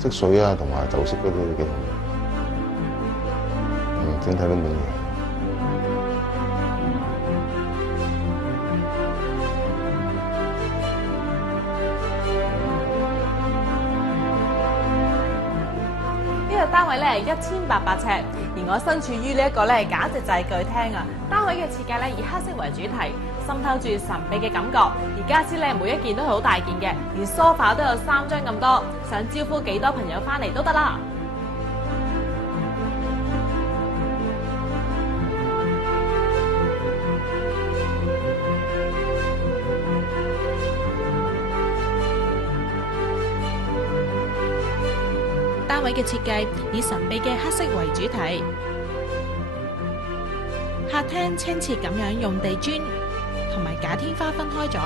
色水啊，同埋酒色嗰啲都幾好。整體都滿意。呢個單位咧係1800尺，而我身處於呢一個咧，簡直就係巨廳啊！單位嘅設計咧以黑色為主題，滲透住神秘嘅感覺。而家私咧每一件都係好大件嘅，連梳化都有3張咁多，想招呼幾多朋友翻嚟都得啦。單位嘅設計以神秘嘅黑色為主題，客廳清澈咁樣用地磚同埋假天花分開咗。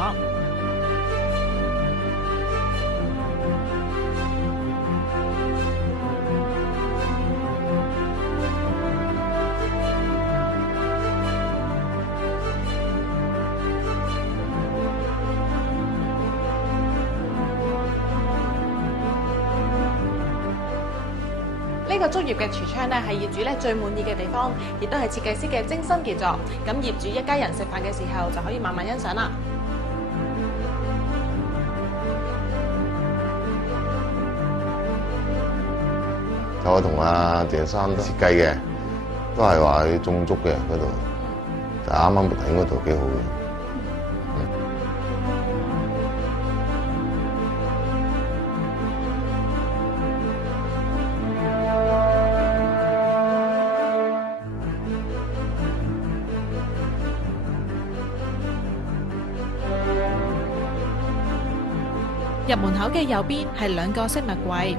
呢個竹葉嘅櫥窗咧，係業主咧最滿意嘅地方，亦都係設計師嘅精心傑作。咁業主一家人食飯嘅時候，就可以慢慢欣賞啦。就我同阿鄭生設計嘅，都係話去種竹嘅嗰度，就啱啱木頂嗰度幾好嘅。入門口嘅右邊係2個飾物櫃，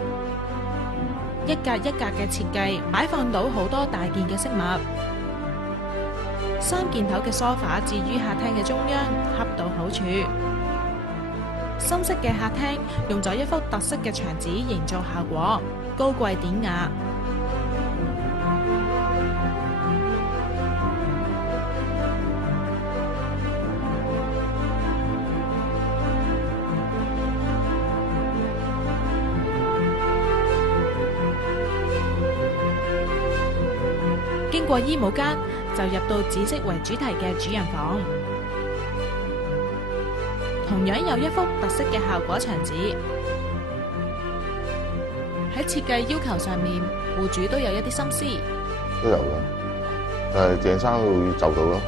一格一格嘅設計，擺放到好多大件嘅飾物。3件頭嘅梳化置於客廳嘅中央，恰到好處。深色嘅客廳用咗一幅特色嘅牆紙營造效果，高貴典雅。經過衣帽間，就入到紫色為主題嘅主人房，同樣有一幅特色嘅效果牆紙。喺設計要求上面，戶主都有一啲心思。都有嘅，但係鄭生會就到咯。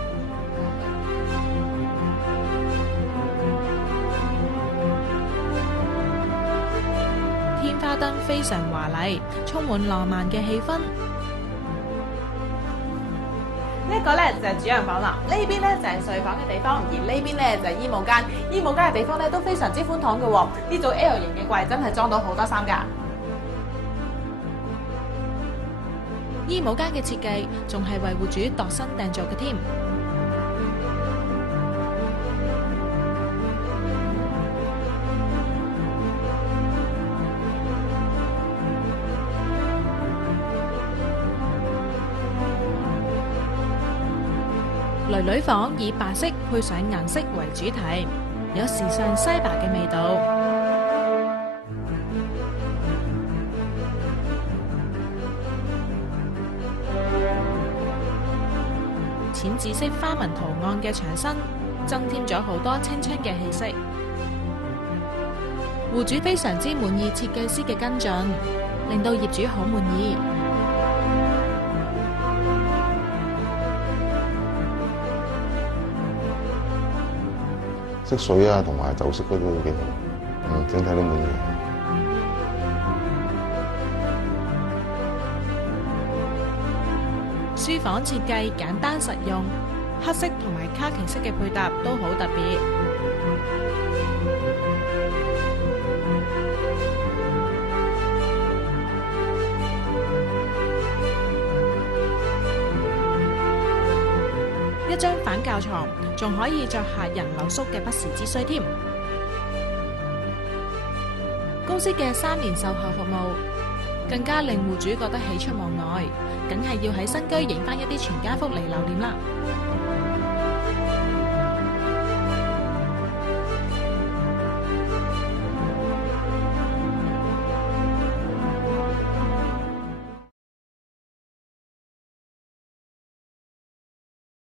天花燈非常華麗，充滿浪漫嘅氣氛。呢一個咧就係主人房啦，呢邊咧就係睡房嘅地方，而呢邊咧就係衣帽間。衣帽間嘅地方咧都非常之寬敞嘅喎，呢組 L 型嘅櫃真係裝到好多衫㗎。衣帽間嘅設計仲係為戶主度身訂造嘅添。囡囡房以白色配上銀色為主題，有時尚西白嘅味道。淺紫色花紋圖案嘅牆身，增添咗好多青春嘅氣息。戶主非常之滿意設計師嘅跟進，令到業主好滿意。色水啊，同埋酒色嗰啲都幾好，整體都滿意。書房設計簡單實用，黑色同埋卡其色嘅配搭都好特別。一張反較床仲可以作客人留宿嘅不時之需添。公司嘅3年售後服務，更加令戶主覺得喜出望外，梗係要喺新居影返一啲全家福嚟留念啦。